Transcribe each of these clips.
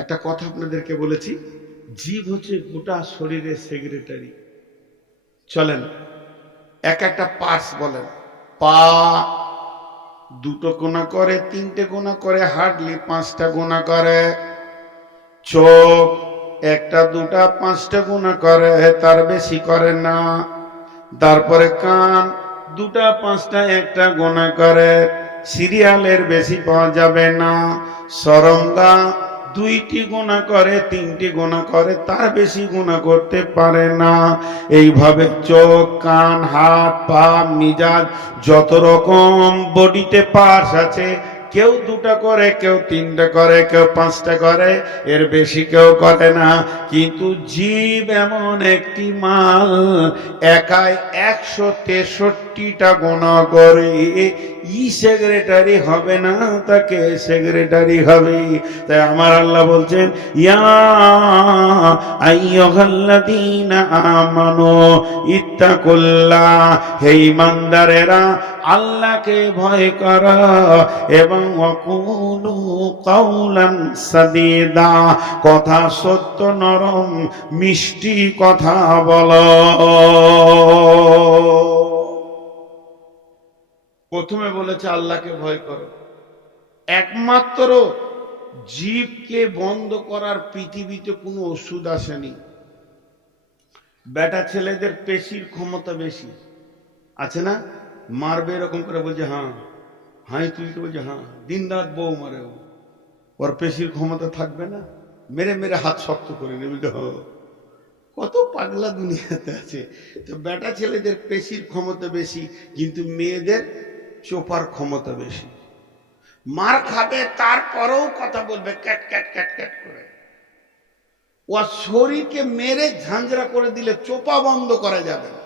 একটা কথা আপনাদেরকে বলেছি, জীব হচ্ছে গোটা শরীরের সেক্রেটারি চলেন, এক একটা পার্টস বলেন। পা দুটো গোনা করে, তিনটে গোনা করে হার্ডলি পাঁচটা গোনা করে। চোখ একটা, দুটা, পাঁচটা গুণা করে, তার বেশি করে না। তারপরে কান দুটা, পাঁচটা, একটা গোনা করে। সিরিয়ালের বেশি পাওয়া যাবে না। সরঙ্গা দুইটি গোনা করে, তিনটি গোনা করে, তার বেশি গোনা করতে পারে না। এইভাবে চোখ, কান, হাত, পা, মিজাজ, যত রকম বডিতে পার্স আছে কেউ দুটা করে, কেউ তিনটা করে, কেউ পাঁচটা করে, এর বেশি কেউ করে না। কিন্তু জীব এমন একটি মাল, একাই একশো তেষট্টিটা গোনা করে ই সেক্রেটারি হবে না, তাকে সেক্রেটারি হবে। তাই আমার আল্লাহ বলছেন, ইয়া আমানু ইত্তাকুল্লাহ, হে ইমানদারেরা আল্লাহকে ভয় করো এবং কথা সত্য নরম, মিষ্টি কথা বলো। প্রথমে বলেছে, আল্লাহকে ভয় করো। একমাত্র জীবকে বন্ধ করার পৃথিবীতে কোনো ওষুধ আসেনি। বেটা ছেলেদের পেশির ক্ষমতা বেশি। আছে না? মারবে এরকম করে বলছে হ্যাঁ। হাই তুলতে বলছে হ্যাঁ দিন রাত বউ মারে। ওর পেশির ক্ষমতা থাকবে না। মেরে মেরে হাত শক্ত করে নেবে। কত পাগলা দুনিয়াতে আছে। তো বেটা ছেলেদের পেশির ক্ষমতা বেশি, কিন্তু মেয়েদের চোপার ক্ষমতা বেশি। মার খাবে, তারপরেও কথা বলবে, ক্যাট ক্যাট ক্যাট ক্যাট করে। ও শরীরকে মেরে ঝাঁঝরা করে দিলে চোপা বন্ধ করা যাবে না।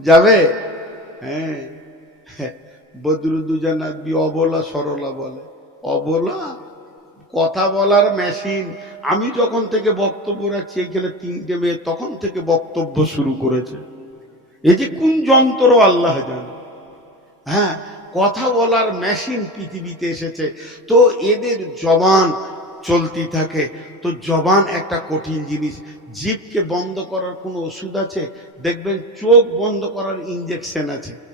যাবে? হ্যাঁ। বদরুদ্দুজান আদবি অবলা, সরলা বলে। অবলা? কথা বলার মেশিন। আমি যখন থেকে বক্তব্য রাখছি এখানে তিনটে মেয়ে তখন থেকে বক্তব্য শুরু করেছে। এই যে কোন যন্ত্র আল্লাহ জানে। হ্যাঁ কথা বলার মেশিন পৃথিবীতে এসেছে। তো এদের জবান চলতি থাকে। তো জবান একটা কঠিন জিনিস। জিভকে বন্ধ করার কোনো ওষুধ আছে? দেখবেন চোখ বন্ধ করার ইঞ্জেকশন আছে।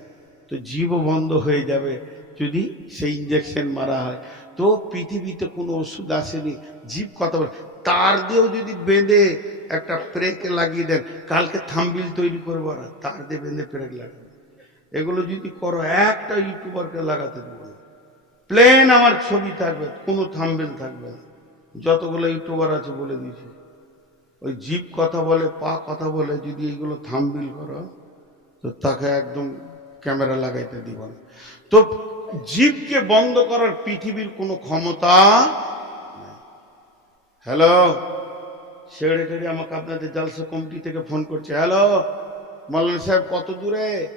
তো জীবও বন্ধ হয়ে যাবে যদি সেই ইঞ্জেকশন মারা হয়। তো পৃথিবীতে কোনো ওষুধ আসেনি। জীব কথা বলে তার দিয়েও যদি বেঁধে একটা প্রেক লাগিয়ে দেন, কালকে থাম্বিল তৈরি করব না তার দিয়ে বেঁধে প্রেক লাগাবে। এগুলো যদি করো, একটা ইউটিউবারকে লাগাতে দেবো প্লেন আমার ছবি থাকবে, কোনো থাম্বেল থাকবে না। যতগুলো ইউটিউবার আছে বলে দিয়েছি। ওই জিপ কথা বলে, পা কথা বলে যদি এইগুলো থাম্বিল করো, তো তাকে একদম ক্যামেরা লাগাইতে দিব না। তো জীবকে বন্ধ করার পৃথিবীর কোনো ক্ষমতা হ্যালো? সেক্রেটারি আমাকে আপনাদের জালসা কমিটি থেকে ফোন করছে। হ্যালো? মৌলানা সাহেব, কত দূরে?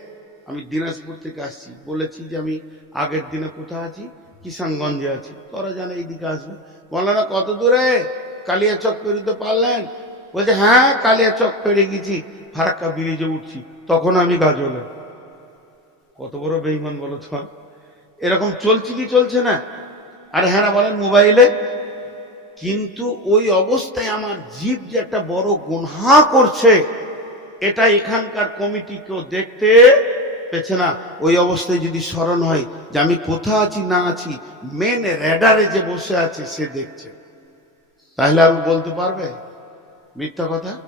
আমি দিনাজপুর থেকে আসছি। বলেছি যে আমি আগের দিনে কোথায় আছি? কিষানগঞ্জে আছি। তোরা জানে এইদিকে আসবে। মৌলানা কত দূরে? কালিয়া চক পেরিতে পারলেন? বলছে হ্যাঁ কালিয়া চক পেরিয়ে গেছি। ফারাক্কা ব্রিজে উঠছি। তখন আমি গাজলে। কত বড় বেইমান বলো তো? এরকম চলছে কি চলছে না? আর হ্যাঁ না, বলেন মোবাইলে। কিন্তু ওই অবস্থায় আমার জীব যে একটা বড় গুনহা করছে, এটা এখানকার কমিটি কেউ দেখতে পেছে না। ওই অবস্থায় যদি স্মরণ হয় যে আমি কোথায় আছি, না আছি মেন রেডারে যে বসে আছে, সে দেখছে। তাহলে আর বলতে পারবে? মিথ্যা কথা?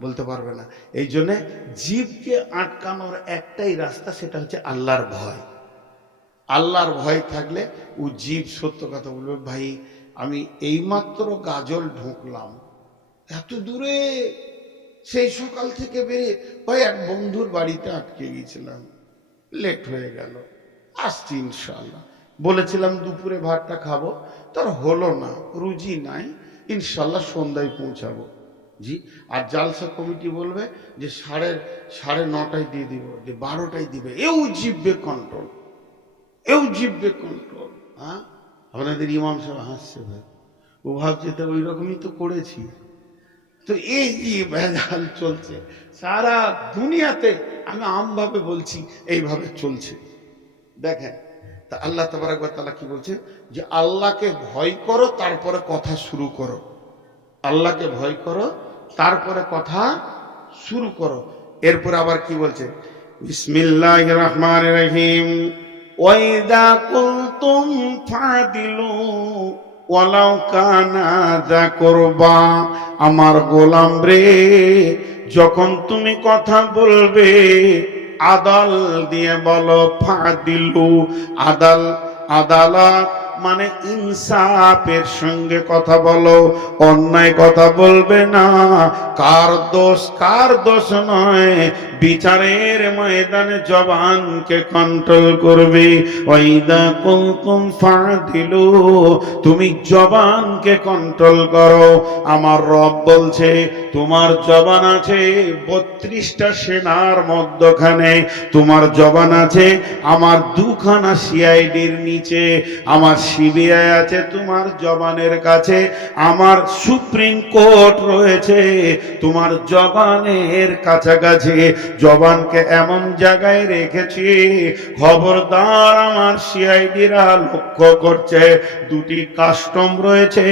বলতে পারবে না। এই জন্যে জীবকে আটকানোর একটাই রাস্তা সেটা হচ্ছে আল্লাহর ভয়। আল্লাহর ভয় থাকলে ও জীব সত্য কথা বলবে, ভাই, আমি এইমাত্র গাজল ঢুকলাম। এত দূরে সেই সকাল থেকে বেরিয়ে ওই এক বন্ধুর বাড়িতে আটকে গিয়েছিলাম। লেট হয়ে গেল। আসছি ইনশাল্লাহ বলেছিলাম, দুপুরে ভাতটা খাব। তার হলো না, রুজি নাই। ইনশাল্লাহ সন্ধ্যায় পৌঁছাবো। জি? আর জালসা কমিটি বলবে যে সাড়ে সাড়ে নটায় দিয়ে দিব, যে বারোটায় দিবে। এও জিভবে কন্ট্রোল এও জিভবে কন্ট্রোল হ্যাঁ? আপনাদের ইমাম সাহেব হাসছে ভাই। ও ভাবছে, তো ওই রকমই তো করেছি। তো এই যে ভেজাল চলছে? সারা দুনিয়াতে আমি আমভাবে বলছি, এইভাবে চলছে। দেখেন, তা আল্লাহ তাবারাক তালা কি বলছে? যে আল্লাহকে ভয় করো, তারপরে কথা শুরু করো। আল্লাহকে ভয় করো তারপরে কথা শুরু করো। এরপর আবার কি বলছে? আমার গোলাম রে, যখন তুমি কথা বলবে, আদাল দিয়ে বলো ফাদিলু, আদাল, আদালত মানে ইনসাফের সঙ্গে কথা বলো, অন্যায় কথা বলবে না। কার দোষ কার দোষ নয়, বিচারের ময়দানে জবানকে কন্ট্রোল করবে। ওইদা কুলকুম ফাদিলু, তুমি জবানকে কন্ট্রোল করো। আমার রব বলছে, তোমার জবান আছে বত্রিশটা সেনার মধ্যখানে, তোমার জবান আছে আমার দুখানা সিআইডির নিচে, আমার সিবিআই আছে তোমার জবানের কাছে। আমার সুপ্রিম কোর্ট রয়েছে তোমার জবানের কাছাকাছি। জবানকে এমন জায়গায় রেখেছি, খবরদার আমার সিআইডিরা লক্ষ্য করছে। দুটি কাস্টম রয়েছে,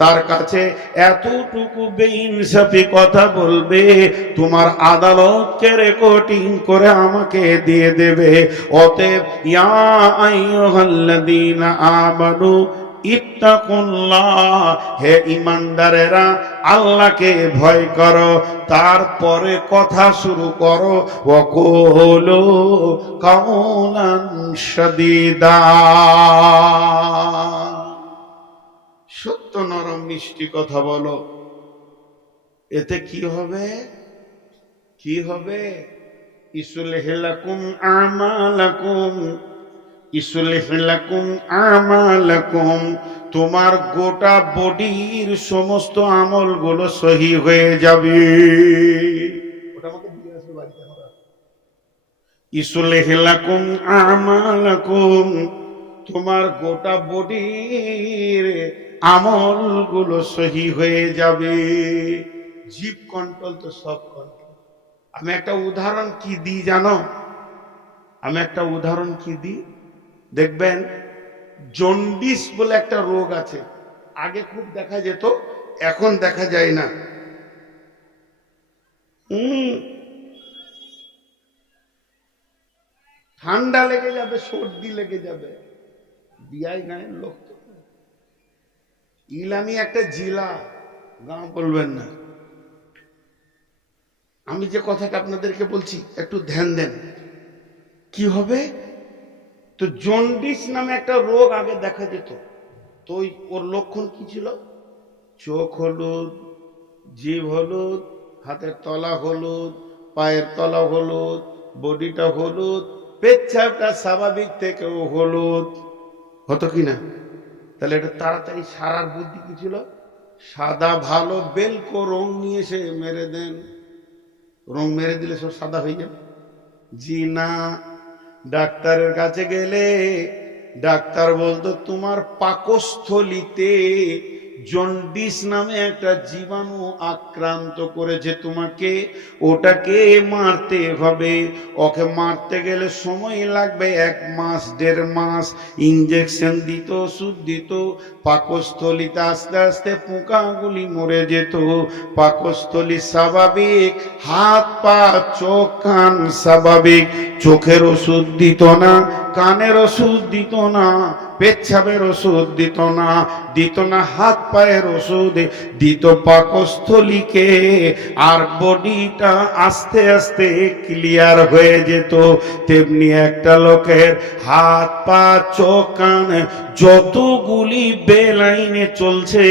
তার কাছে এতটুকু বেইনসাফি কথা বলবে, তোমার আদালতকে রেকর্ডিং করে আমাকে দিয়ে দেবে। অতএব ইয়া আইয়ুহাল্লাযীনা আমানু ইত্তাকুল্লাহ। হে ইমানদারেরা আল্লাহকে ভয় করো, তারপরে কথা শুরু করো। শাদীদা। সত্য নরম মিষ্টি কথা বলো। এতে কি হবে? কি হবে? ইসুল হেলাকুম আমালাকুম। ইসুলহিলাকুম আমালাকুম। তোমার গোটা বডির সমস্ত আমলগুলো সহি হয়ে যাবে। আসবে বাড়িতে আমালাকুম। তোমার গোটা বডির আমলগুলো সহি হয়ে যাবে। জীব কন্ট্রোল তো সব কন্ট্রোল আমি একটা উদাহরণ কি দিই জানো? আমি একটা উদাহরণ কি দিই? দেখবেন জন্ডিস বলে একটা রোগ আছে। আগে খুব দেখা যেত, এখন দেখা যায় না। ঠান্ডা লেগে যাবে, সর্দি লেগে যাবে। বিয়াই গায়ের লোক তো। ইলামি একটা জিলা গাঁ বলবেন না। আমি যে কথাটা আপনাদেরকে বলছি, একটু ধ্যান দেন। কি হবে? তো জন্ডিস নামে একটা রোগ আগে দেখা যেত। তো ওই, ওর লক্ষণ কি ছিল? চোখ হলুদ, জিভ হলুদ, হাতের তলা হলুদ, পায়ের তলা হলুদ, বডিটা হলুদ পেচ্ছাপটা স্বাভাবিক থেকেও হলুদ। হতো কি না? তাহলে এটা তাড়াতাড়ি সারার বুদ্ধি কি ছিল? সাদা ভালো বেলকো রং নিয়ে এসে মেরে দেন। রং মেরে দিলে সব সাদা হয়ে যাবে। জি না ডাক্তারের কাছে গেলে ডাক্তার বলতো তোমার পাকস্থলিতে জন্ডিস নামে একটা জীবাণু আক্রান্ত করেছে তোমাকে, ওটাকে মারতে হবে। ওকে মারতে গেলে সময় লাগবে এক মাস, দেড় মাস। ইঞ্জেকশন দিত, ওষুধ দিত, পাকস্থলিতে আস্তে আস্তে পোকাগুলি মরে যেত। পাকস্থলী স্বাভাবিক, হাত, পা, চোখ, কান স্বাভাবিক। চোখের ওষুধ দিত না, কানের ওষুধ দিত না। পেচ্ছাবের ওষুধ দিত না দিত না হাত পায়ের ওষুধ, দিত পাকস্থলীকে। আর বডিটা আস্তে আস্তে ক্লিয়ার হয়ে যেত। তেমনি একটা লোকের হাত, পা, চোখ, কান যতগুলি বেলাইনে চলছে,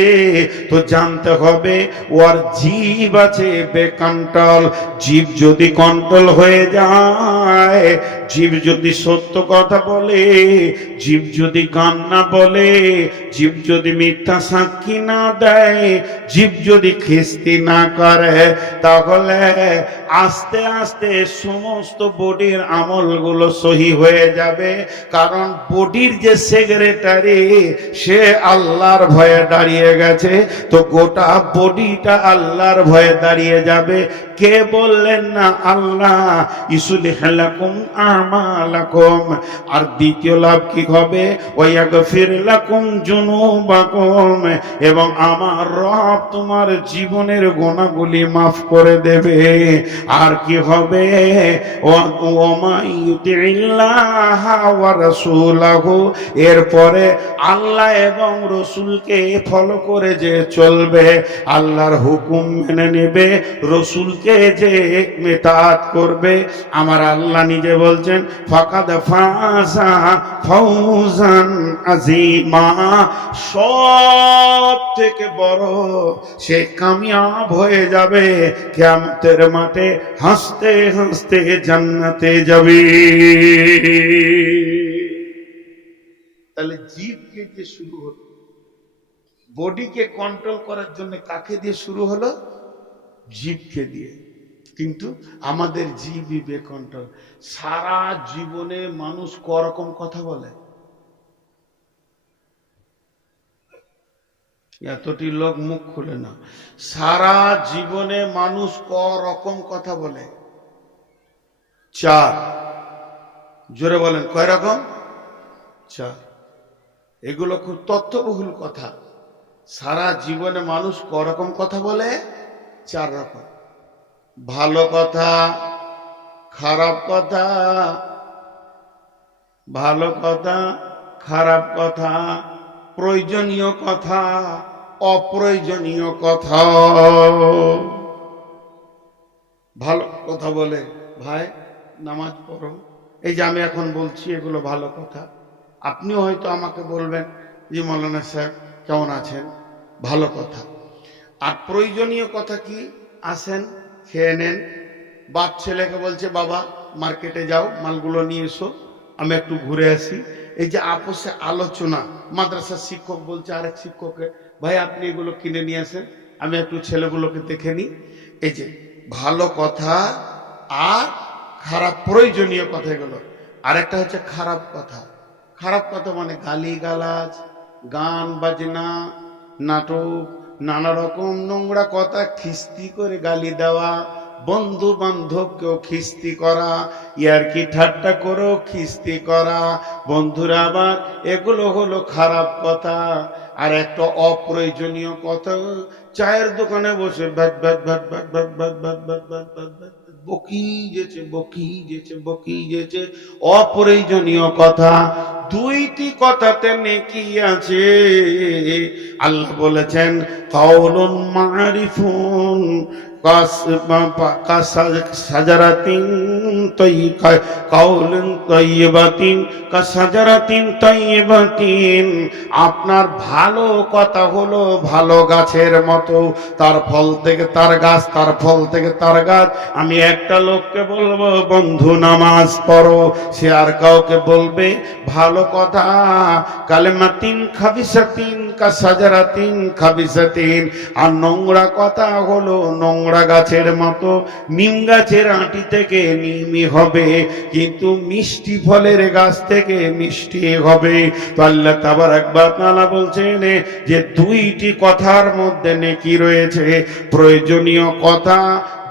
তো জানতে হবে ওর জীব আছে বেকন্ট্রোল। জীব যদি কন্ট্রোল হয়ে যায়, জীব যদি সত্য কথা বলে, জীব যদি গান না বলে, জীব যদি মিথ্যা সাক্ষী না দেয়, জীব যদি খিস্তি না করে, তাহলে আস্তে আস্তে সমস্ত বডির আমলগুলো সহি হয়ে যাবে। কারণ বডির যে সেক্রেটারি সে আল্লাহর ভয়ে দাঁড়িয়ে গেছে। তো গোটা বডিটা আল্লাহর ভয়ে দাঁড়িয়ে যাবে। কে বললেন না, আল্লাহ, ইসুল হেলাকুম আমালাকুম। আর দ্বিতীয় লাভ কি হবে? ওয়াগফির লাকুম জুনুবাকুম এবং আমার রব তোমার জীবনের গোনাগুলি মাফ করে দেবে। আর কি হবে? এরপরে আল্লাহ এবং রসুলকে ফলো করে যে চলবে, আল্লাহর হুকুম মেনে নেবে, রসুলকে যে মেতাত করবে। আমার আল্লাহ নিজে বলছেন, ফাকাদ সব থেকে বড় সে কামিয়াব হয়ে যাবে কিয়ামতের মাঠে। হাসতে হাসতে জান্নাতে যাবে। তাহলে জীবকে যে শুরু হলো? বডিকে কন্ট্রোল করার জন্য কাকে দিয়ে শুরু হলো? জীবকে দিয়ে। কিন্তু আমাদের জীবই বেকন্ট্রোল। সারা জীবনে মানুষ করকম কথা বলে। এতটি লোক মুখ খুলে না। সারা জীবনে মানুষ ক রকম কথা বলে। চার। জোরে বলেন কয় রকম চার। এগুলো খুব তথ্যবহুল কথা। সারা জীবনে মানুষ ক রকম কথা বলে, চার রকম। ভালো কথা, খারাপ কথা, ভালো কথা, খারাপ কথা, প্রয়োজনীয় কথা অপ্রয়োজনীয় কথা। ভালো কথা বলে, ভাই, নামাজ পড়ো। এই যে আমি এখন বলছি, এগুলো ভালো কথা। আপনিও হয়তো আমাকে বলবেন যে মৌলানা সাহেব, কেমন আছেন? ভালো কথা। আর প্রয়োজনীয় কথা কি? আসেন, খেয়ে নেন। বাপ ছেলেকে বলছে, বাবা, মার্কেটে যাও, মালগুলো নিয়ে এসো, আমি একটু ঘুরে আসি। এই যে আপোষে আলোচনা, মাদ্রাসার শিক্ষক বলছে, আরেক শিক্ষককে ভাই, আপনি এগুলো কিনে নিয়ে আসেন। আমি একটু ছেলেগুলোকে দেখে নিই। এই যে, ভালো কথা আর খারাপ প্রয়োজনীয় কথা এগুলো। আরেকটা হচ্ছে খারাপ কথা। খারাপ কথা মানে গালি গালাজ গান বাজনা, নাটক, নানা রকম নোংরা কথা, খিস্তি করে গালি দেওয়া বন্ধু বান্ধবকেও খিস্তি করা ইয়ার কি ঠাট্টা করেও খিস্তি করা বন্ধুরা আবার এগুলো হলো খারাপ কথা আর একটা অপ্রয়োজনীয় কথা চায়ের দোকানে বসে ভ্যাট ভ্যাট ভ্যাট ভ্যাট ভ্যাট ভ্যাট ভ্যাট ভ্যাট ভ্যাট ভ্যাট ভ্যাট বকি যেছে বকি যেছে বকি যেছে অপ্রয়োজনীয় কথা দুইটি কথাতে নেকি আছে আল্লাহ বলেছেন কাউলুন মারিফুন আপনার ভালো কথা হলো ভালো গাছের মতো, তার ফল থেকে তার গাছ, তার ফল থেকে তার গাছ। আমি একটা লোককে বলব, বন্ধু নামাজ পড়ো, সে আর কাউকে বলবে, ভালো কথা। কালেমাতিন খাবিসাতিন সাজারাতিন খাবিসাতিন। আর নোংরা কথা হলো নোংরা গাছের মতো, নিম গাছের আঁটি থেকে নিমি হবে, কিন্তু মিষ্টি ফলের গাছ থেকে মিষ্টি হবে। তো আল্লাহ তাবার একবার তালা বলছেন, যে দুইটি কথার মধ্যে নেকি রয়েছে। প্রয়োজনীয় কথা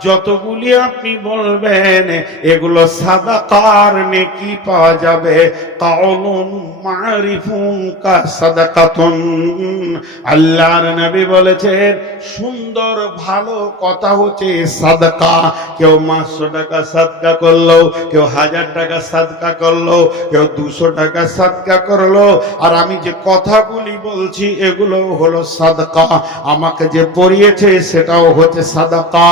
যতগুলি আপনি বলবেন, এগুলো সাদাকার নেকি পাওয়া যাবে। কাউলুন মারিফুন কা সাদাকাতুন। আল্লাহর নবী বলেছেন, সুন্দর, ভালো কথা হচ্ছে সাদকা। কেউ পাঁচশো টাকা সাদকা করল, কেউ হাজার টাকা সাদকা করল, কেউ দুশো টাকা সাদকা করল। আর আমি যে কথাগুলি বলছি, এগুলো হলো সাদকা। আমাকে যে পড়িয়েছে, সেটাও হচ্ছে সাদাকা।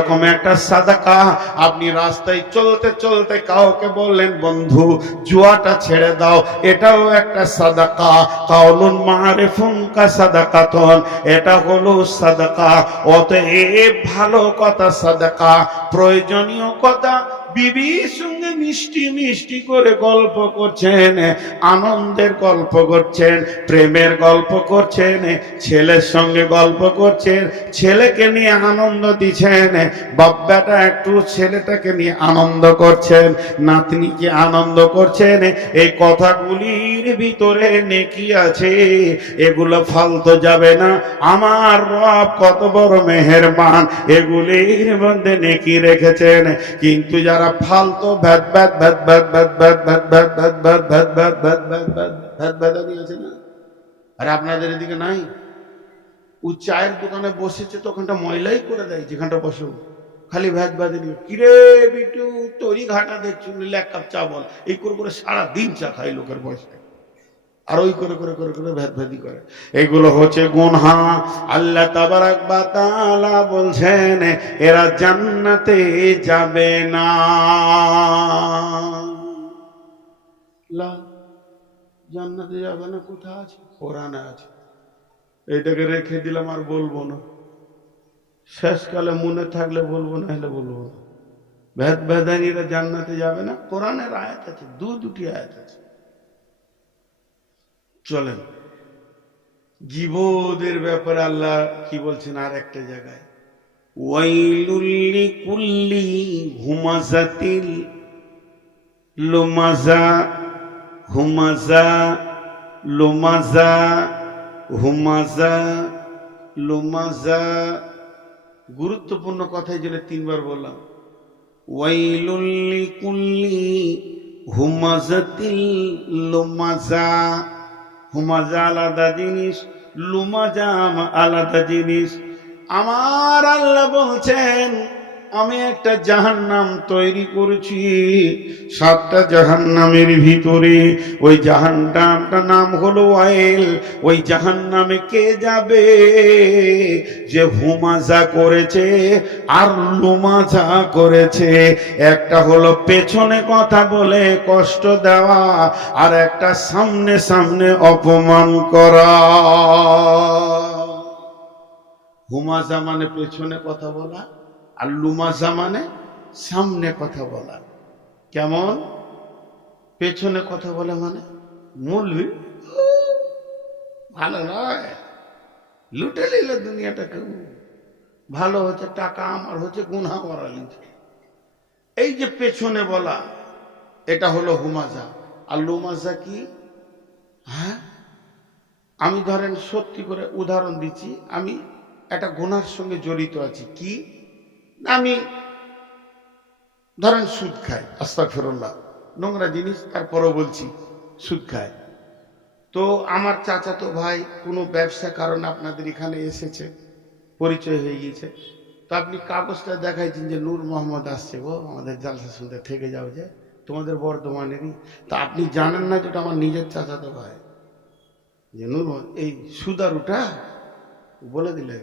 এরকম একটা সাদাকা, আপনি রাস্তায় চলতে চলতে কাউকে বললেন, বন্ধু, জুয়াটা ছেড়ে দাও, এটাও একটা সাদাকা। কাউলুন মারে কা সাদাকাতন, এটা হলো সাদাকা। অতএব ভালো কথা সাদাকা, প্রয়োজনীয় কথা বিবির সঙ্গে মিষ্টি মিষ্টি করে গল্প করছেন, আনন্দের গল্প করছেন, প্রেমের গল্প করছেন, ছেলের সঙ্গে গল্প করছেন, ছেলেকে নিয়ে আনন্দ দিচ্ছেন বাব্বাটা একটু ছেলেটাকে নিয়ে আনন্দ করছেন, নাতনিকে আনন্দ করছেন, এই কথাগুলির ভিতরে নেকি আছে, এগুলো ফালতো যাবে না, আমার রব কত বড় মেহেরবান, এগুলির মধ্যে নেকি রেখেছেন, কিন্তু যারা ফালতো ভেদ ভ্যাত ভ্যাত ভ্যাত ভ্যাত ভ্যাত ভ্যাত ভ্যাত ভ্যাত ভ্যাত ভ্যাত ভ্যাত ভ্যাত ভ্যাত ভ্যাত ভ্যাত ভ্যাত দিয়েছে না আরে আপনাদের এদিকে নাই ও চায়ের দোকানে বসেছে তো ওখানটা ময়লাই করে দেয় যেখানটা বসে। খালি ভ্যাদ ভ্যাদে নিয়ে কিরে বিটু তরি ঘাটা দেখছি এক কাপ চা বল এই করে করে সারা দিন চা খাই লোকের বসে আর ওই করে করে করে করে ভ্যাদ ভ্যাদি করে। এগুলো হচ্ছে গুনহা। আল্লাহ তাবারাক বা তাআলা বলছেন এরা জান্নাতে যাবে না। লা জান্নাতে যাবে না কোথা আছে? কোরআনে আছে। এইটাকে রেখে দিলাম আর বলব না। শেষকালে মনে থাকলে বলব না হলে বলব না। ভেদ ভেদানিরা জান্নাতে যাবে না। কোরআনের আয়াত আছে দু দুটি আয়াত আছে। চলেন। জীবদের ব্যাপারে আল্লাহ কি বলছেন আর একটা জায়গায়? ওয়াইলুল লিকুল্লি হুমাজাতিল লুমাজা হুমাজা লুমাজা হুমাজা লুমাজা। গুরুত্বপূর্ণ কথাই জন্য তিনবার বললাম। ওয়াইলুল লিকুল্লি হুমাজাতিল লুমাজা। হুমাজা আলাদা জিনিস লুমাজা আলাদা জিনিস। আমার আল্লাহ বলছেন আমি একটা জাহান্নাম তৈরি করেছি। সাতটা জাহান্নামের ভিতরে ওই জাহান্নামটা নাম হলো ওয়াইল। ওই জাহান্নামে কে যাবে? যে হুমাজা করেছে আর লুমাজা করেছে। একটা হলো পেছনে কথা বলে কষ্ট দেওয়া আর একটা সামনে সামনে অপমান করা। হুমাজা মানে পেছনে কথা বলা? আর লুমাজা মানে সামনে কথা বলা। কেমন? পেছনে কথা বলে মানে? মূলবি ভালো নয়। লুটে নিল দুনিয়াটাকে। ভালো হচ্ছে, টাকা আমার হচ্ছে, গুনহা করা এই যে পেছনে বলা, এটা হলো হুমাজা। আর লুমাজা কি? হ্যাঁ? আমি ধরেন সত্যি করে উদাহরণ দিচ্ছি, আমি একটা গুনার সঙ্গে জড়িত আছি। কি? আমি, ধরেন সুদ খাই আস্তা ফেরল্লাহ নোংরা জিনিস, তারপরও বলছি, সুদ খায় তো আমার চাচাতো ভাই কোনো ব্যবসা কারণে আপনাদের এখানে এসেছে, পরিচয় হয়ে গিয়েছে। তো আপনি কাগজটা দেখাইছেন যে নূর মোহাম্মদ আসছে গো আমাদের জালসা শুনতে থেকে যাও যে, তোমাদের বর্ধমানেরই। তা আপনি জানেন না যে ওটা আমার নিজের চাচাতো ভাই? যে নূর এই সুদারুটা বলে দিলে।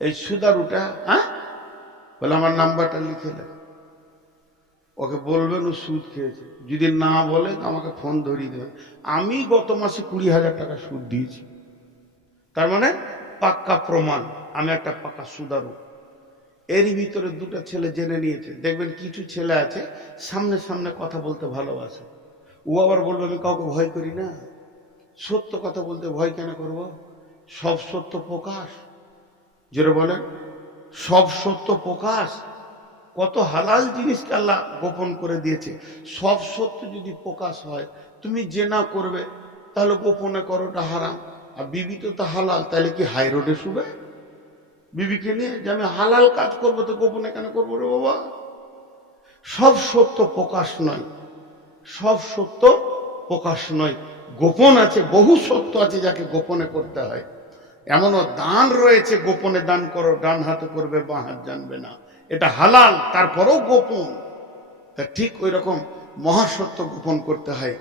এই সুদারুটা হ্যাঁ? বলে, আমার নাম্বারটা লিখে দেন ওকে বলবেন ও সুদ খেয়েছে। যদি না বলে আমাকে ফোন ধরিয়ে দেবে। আমি গত মাসে কুড়ি হাজার টাকা সুদ দিয়েছি। তার মানে পাক্কা প্রমাণ, আমি একটা পাক্কা সুদারু। এরই ভিতরে দুটো ছেলে জেনে নিয়েছে। দেখবেন কিছু ছেলে আছে, সামনে সামনে কথা বলতে ভালোবাসে। ও আবার বলবে, আমি কাউকে ভয় করি না। সত্য কথা বলতে ভয় কেন করব? সব সত্য প্রকাশ। যেটা বলেন সব সত্য প্রকাশ। কত হালাল জিনিসকে আল্লাহ গোপন করে দিয়েছে। সব সত্য যদি প্রকাশ হয়, তুমি যে না করবে, তাহলে গোপনে করোটা হারাম। আর বিবি তো তা হালাল, তাহলে কি হাই রোডে শুবে? বিবিকে নিয়ে যে আমি হালাল কাজ করব, তো গোপনে কেন করব রে বাবা? সব সত্য প্রকাশ নয়। সব সত্য প্রকাশ নয়। গোপন আছে, বহু সত্য আছে যাকে গোপনে করতে হয়। এমনও দান রয়েছে, গোপনে দান করো, ডান হাতে করবে, বাঁ হাত জানবে না। এটা হালাল, তারপরও গোপন। তা ঠিক ওই রকম মহাসত্য গোপন করতে হয়।